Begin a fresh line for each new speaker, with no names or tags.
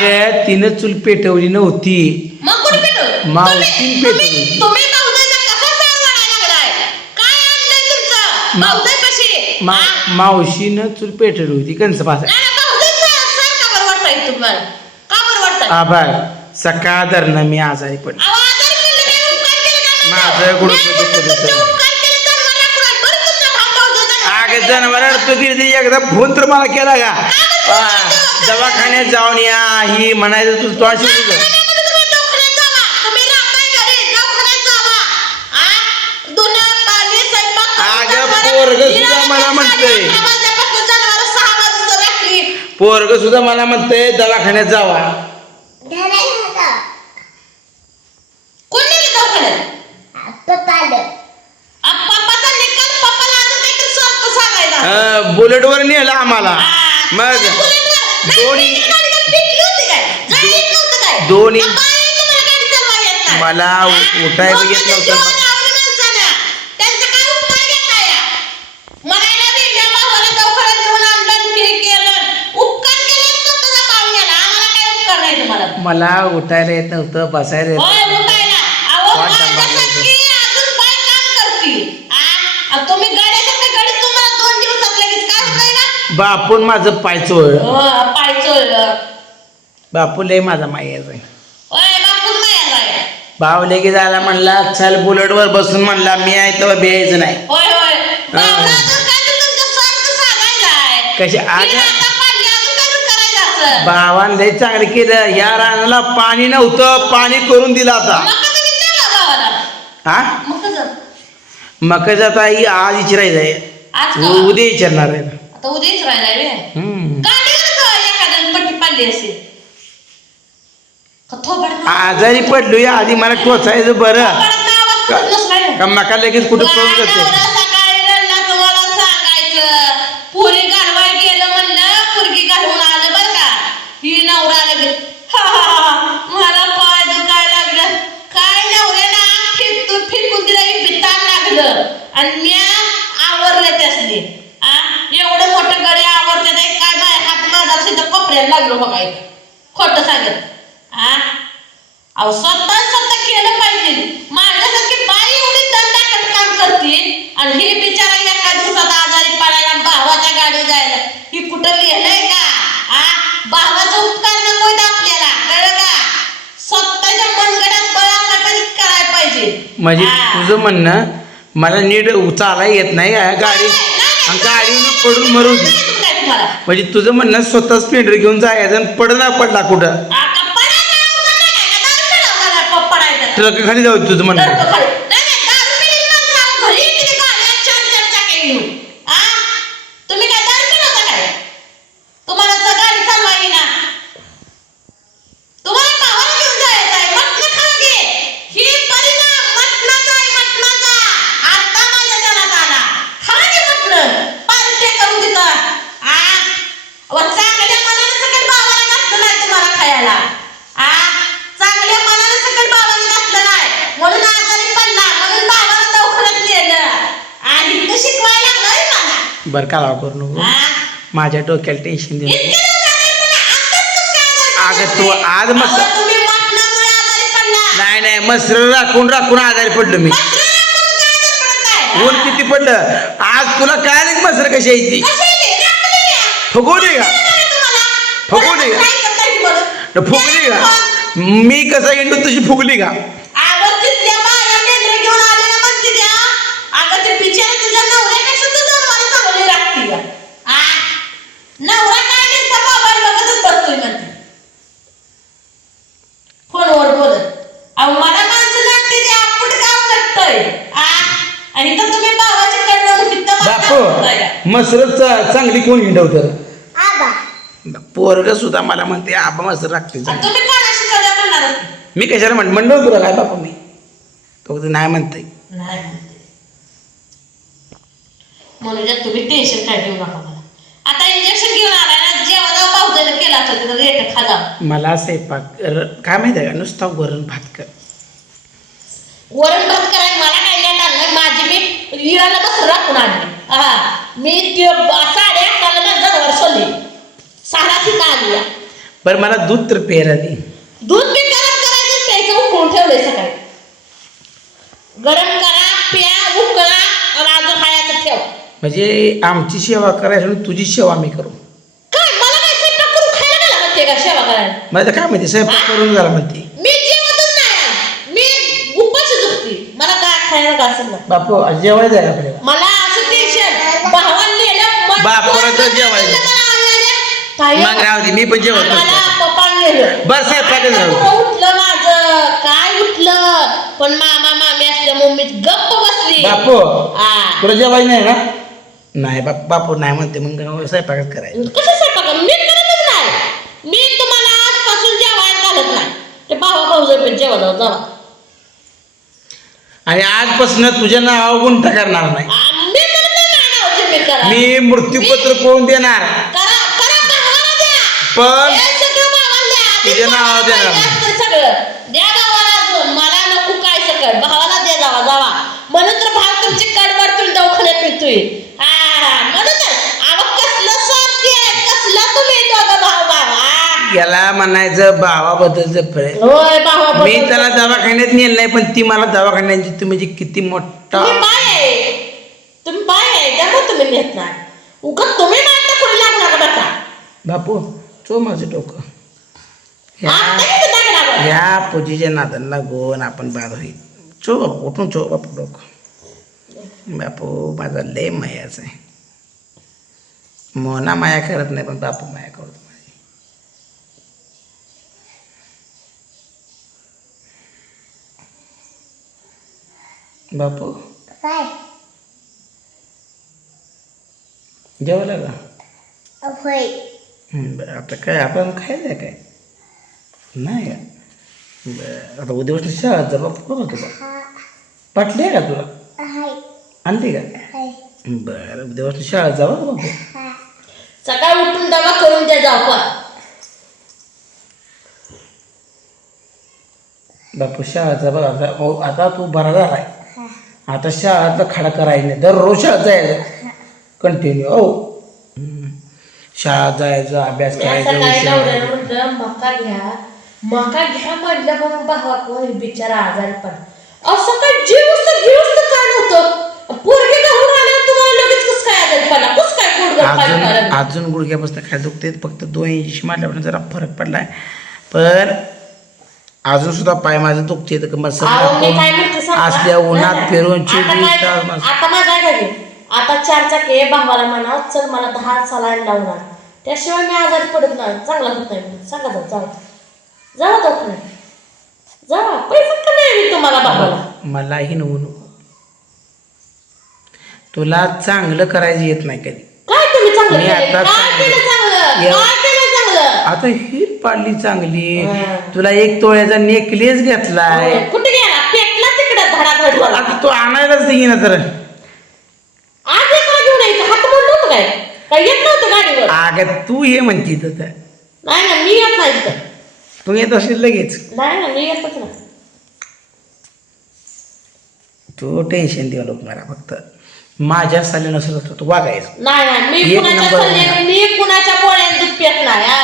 अगं तिनं चूल पेटवली नव्हती
मग कोणी पेटवलं?
मावशीने
तुम्ही-
पेटवली.
तुम्ही- तुम्ही भाऊजाईचा कसा सार वाढायला लागलाय? काय आणलंय तुमचं?
मा-
भाऊजाईपाशी?
मा
आ?
मावशीनं चूल पेटवली होती कंस पास
नाही, नाही, भाऊजाईचा सार का बरं वाटताय तुम्हाला? का बरं वाटताय?
आभार सकाळ धरणं मी आजारी पण
अहो, आजारी पडलं काय? उपकार केले काय म्हणतो?
माझं गुडघं
मी म्हणतो
दुखत होतं.
तुमचे उपकार केले तर मला कुणाला? बरं तुमचा भाऊ भाऊजाईचा
अगं
उपकार केला.
जनावर तू एकदा फोन तर मला केला का आ, दवाखान्यात जाऊन या ही म्हणायचं तू तो अशी
नाही, नाही, नाही, तुम्ही दवाखान्यात जावा. तुम्ही राहताय घरी, दवाखान्यात जावा. आ? धुणं, पाणी, स्वयंपाक करून
अगं, पोरगं सुद्धा मला म्हणतंय. पोरग सुद्धा मला म्हणतंय दवाखान्यात जावा. बुलेटवर नेलं आम्हाला मग दोन्ही-
येत नव्हतं?
दोन्ही-
गाडी चालवायला येत नाही.
मला उठायला येत नव्हतं.
काय उपकार घेताय या? म्हणायला वेगळ्या भावाला दवाखान्यात नेऊन आणलं आणि हे केलं. उपकार केले स्वतःच्या पाहुण्याला. आम्हाला काय उपकार नाही तुम्हाला.
मला उठायला येत नव्हतं बसायला येत
होय, उठायला. अहो,
वाट
माझ्यासारखी अजून बाई काम करती. आ, आ, तुम्ही गाड्यासारखं गाडी तुम्हाला दोन दिवसात लगेच काय होतंय ना?
बापून माझं पाय चोळ
हो, पाय चोळलं.
बापू लय माझा मायाचा आहे
आहे.
भाव झाला म्हणला चल बुलेटवर बसून म्हणला मी आहे तेव्हा बियायचं नाही
होय, होय. भावना अजून काय तर तुमचा स्वार्थ साधायचा आहे.
कशी आज
ती आता पाडली, अजून काय तर करायचं असं.
भावान लय चांगलं केलं या रानाला पाणी नव्हतं पाणी करून दिलं आता
मग कसं विचारलं भावाला?
हा
मग कसं?
मग आता ही आज विचारायचं आहे
आज
उ-
का?
उद्या विचारणार आहे
आता उद्याच राहिलाय बे.
हम्म.
गाडीवर का एखाद्याने पट्टी पाडली असेल का थोबाडात-
आजारी पडलोय आधी मला टोचायचं बरं
थोबाडात नसलाय?
का मका लगेच कुठं पळून जाते
नवरा सकाळी रडला तुम्हाला सांगायचं पुरी घालवाय गेलं म्हणलं पुरगी घालवून आलं बरं का ही नवरा लगेच हा, हा, हा, मला पाय दुखाय लागलं काय नवऱ्याला फेकून फेकून दिलं ही बितान लागलं आणि म्या आवरलं त्यासनी आ एवढं मोठं गडी आवरते ते काय बाय हात माझा सुद्धा कोपऱ्याला लागलो बघा इथं खोटं सांगत आ अहो स्वतः स्वतः केलं पाहिजे माझ्यासारखी बाई एवढी दंडाकट काम करते आणि हे बिचारा एका दिवसात आजारी पडायला भावाच्या गाडी जायला ही कुठं लिहिलंय का आ भावाचा उपकार नकोय आपल्याला कळलं का स्वतःच्या मनगड्यात बळासाठी करायला पाहिजे
म्हणजे. तुझं म्हणणं मला नीट चाला येत नाही गाडी. गाडीनं पडून मरू दे
नाही दुखणार तुम्हाला.
म्हणजे तुझं म्हणणं स्वतः स्प्लेंडर घेऊन जायचं आणि पडला पडला कुठं
प- पडायचं?
ट्रक खाली जाऊ तुझं म्हणणं
डरकं खाली. नाही, नाही, दारू पिलेली माणसं घरी किती गाड्या चार चार चाकी घेऊन. आ? तुम्ही काय दारू पिला होता काय? तुम्हाला तर गाडी चालवा येईना. तुम्हाला भावाला घेऊन जायचं आहे. मटणं खावा घे. ही परिणाम मटणाचा आहे, मटणाचा. आता माझ्या ध्यानात आला. खा घे मटणं. पार्ट्या करून तिथं. आ? व चांगल्या मनानं सकट भावाला घातलं नाही तुम्हाला खायला. आ? चांगल्या मनानं सकट भावाला घातलं नाही. म्हणून आजारी पडला. म्हणून भावाला दवाखान्यात नेलं. आणि इथं शिकवायला लागलाय मला.
बरं कालावा करू नको? माझ्या डोक्याला टेन्शन दे अगं तू? आज मस. नाही नाही मसर राखून राखून आजारी पडलो मी? ऊन किती पडलं आज तुला काय नाही मसर कशी यायची. फुगवली का? फुगवली का? फुगली का? मी कसा इंडू तुझी फुगली का
अगं तिथल्या बाया मेंढरं घेऊन आलेल्या म्हणते त्या. अगं ते बिचारे तुझ्या नवऱ्यापेक्षा तू जनावरं चांगली राखती का? आ? नवरा काय मोबाईल बघतच बसतोय म्हणते. फोनवर बोलत. अहो, मला माणसं लागते ते आपण लागतंय. आ? आणि इथं तुम्ही भावाच्या कडनं फित्त मारता म्हणताय.
बापू मसर चांगली कोण हिंडवत पोरग सुद्धा मला म्हणते आबा
आणि. तुम्ही कोणाशी म्हणणार होते?
मी कशाला म्हण म्हणलो तुला काय बापा मी तो म्हणतो, नाही म्हणते
नाही म्हणते. म्हणून जर तुम्ही टेन्शन काय घेऊ नका केला तिथं रेट
मला स्वयंपाक र- काय माहिती आहे का? नुसता वरण भात कर.
वरण भात करायला मला काय लेट आलं नाही माझी मी इराला बस राखून आणली हा मी ते ब- साडे अकराला माझं जनावर सोडली. सहाला तिथं आली.
बरं मला दूध तर पेरा दे.
दूध बी गरम करायचं प्यायचं उकळून ठेवलंय सकाळी. गरम करा प्या उकळा आणि अजून खायचं ठेव.
म्हणजे आमची सेवा करायची आणि तुझी सेवा मी करू
काय मला काय स्वयंपाक करून खायला मला म्हणते का
मला तर काय माहिती स्वयंपाक करून झाला म्हणते
मी जेवतच नाही. मी उपाशी दुखते मला काय खायला नाही.
बापू आज जेवायला जायला आपल्याला
मला असं टेन्शन भावाला नेलं मग
बापाला तर जेवायला.
ताई,
मग राहू दे, मी पण जेवत नसतो.
पप्पाला नेलं
बरं स्वयंपाकच
आता
राहू दे.
कुठं उठलं माझं काय उठलं पण मामा मामी असल्यामुळे मी गप्प बसली
बापू
हा.
तुला जेवायला नाही ना नाही बाप बापू नाही म्हणते मग स्वयंपाकच करायचं
कसं स्वयंपाक मी करतच नाही मी तुम्हाला आजपासून जेवायला घालत नाही ते भावा भाऊ पण जेवायला जावा
आणि आजपासून तुझ्या नाव गुंठा करणार नाही
आ, मी नाव करा
मी मृत्यूपत्र कोण देणार
करा करा भावाला द्या
पण
हे सगळं भावाला द्या आधी
तुझ्या नावावर देणार.
पाहिजे असतं सगळं द्या भावाला अजून मला नको काय सकळ भावाला द्या जावा जावा म्हणून तर भाव तुमची कडबड तुम्ही दवाखान्यात पितोय हा हा म्हणून तर अहो कसलं स्वार्थी आहे कसला तुम्ही दोघं भाऊ भाऊ हा.
याला म्हणायचं भावाबद्दलचं प्रेम.
होय भावा
मी त्याला दवाखान्यात नेलं नाही पण ती मला दवाखान्याची तुम्ही म्हणजे किती मोठा
तुम्ही बाय आहे. तुम्ही बाय आहे त्यामुळे तुम्ही नेत नाही. उगाच तुम्ही मारता कुठे लागला का बसा
बापू चो माझं डोकं. ह्या
दगडावर.
ह्या पूजेच्या नादांना गोन आपण बाद होईल. चो बापू उठून चो बापू डोकं. बापू माझा लय मायाच आहे. मोना माया करत नाही पण बापू माया करतो. बापू?
काय?
जेवला का?
होय.
हं, बरं आता काय आपण खायचं काय? नाही का? बरं आता उद्यापासून शाळा जा बापू होतो बा? पाटली आहे का तुला?
हाय
आणली का?
हाय
बरं उद्यापासून शाळा जावा का बापू.
हा.
सकाळी उठून डबा करून द्या जाऊ पण
बापू शाळाचा बघ आता ओ, आता तू बरा झालाय. आता शाळातला खडा करायला नाही दररोज शाळेत जायचं. कंटिन्यू हो. शाळेत जायचं अभ्यास करायचा
मका घ्या. मका घ्या म्हटलं म्हणून भावा कोण बिचारा आजारी पण असं काय जीवच तर जीवच तर काय नव्हतं? पोरगे घालून आल्यावर तुम्हाला लगेच कस काय आजारी पडला? कस काय गुडघा पाय
अजून गुडघ्यापासून काय दुखते फक्त दोन इंजेक्शन मारल्यापासून जरा फरक पडलाय. पण अजून सुद्धा पाय माझं दुखते तर मग
काय म्हणते?
असल्या
नाही,
उन्हात
नाही.
फिरून
आता
चिडली
माझा घरी. आता चार चाकी भावाला म्हणा चल मला दहा सलाईन आण त्याशिवाय मी आजारी पडत नाही. चांगला होत नाही. म्हणून. सांगा जाऊ जाऊ. जावा दवाखान्यात जावा पैसे का नाही मी तुम्हाला बाबाला.
मलाही नवू नको. तुला चांगलं करायचं येत नाही कधी.
काय तुम्ही चांगलं?
मी
केलं?
आता
काय
चांगलं-
केलं चांगलं
एव-
काय केलं चांगलं?
आता ही पाडली चांगली.
हा.
तुला एक तोळ्याचा नेकलेस घेतलाय.
कुठे गेला पेटला तिकडे धडाधड मला.
आता तो आणायलाच तर
आज घेऊन यायचं. हात मोडलं होतं काय? काय येत नव्हतं गाडीवर.
अगं तू ये म्हणती तर.
नाही ना मी येत नाही तिथं
तू येत असेल लगेच.
नाही ना मी येतच ना
तू टेन्शन देऊ नको मला फक्त. माझ्या साली नसेल तर तू वागायचं.
नाही नाही मी कुणाच्या
नंबर
सल्ल्याने मी कुणाच्या पोळ्यात दूध पेत नाही हा.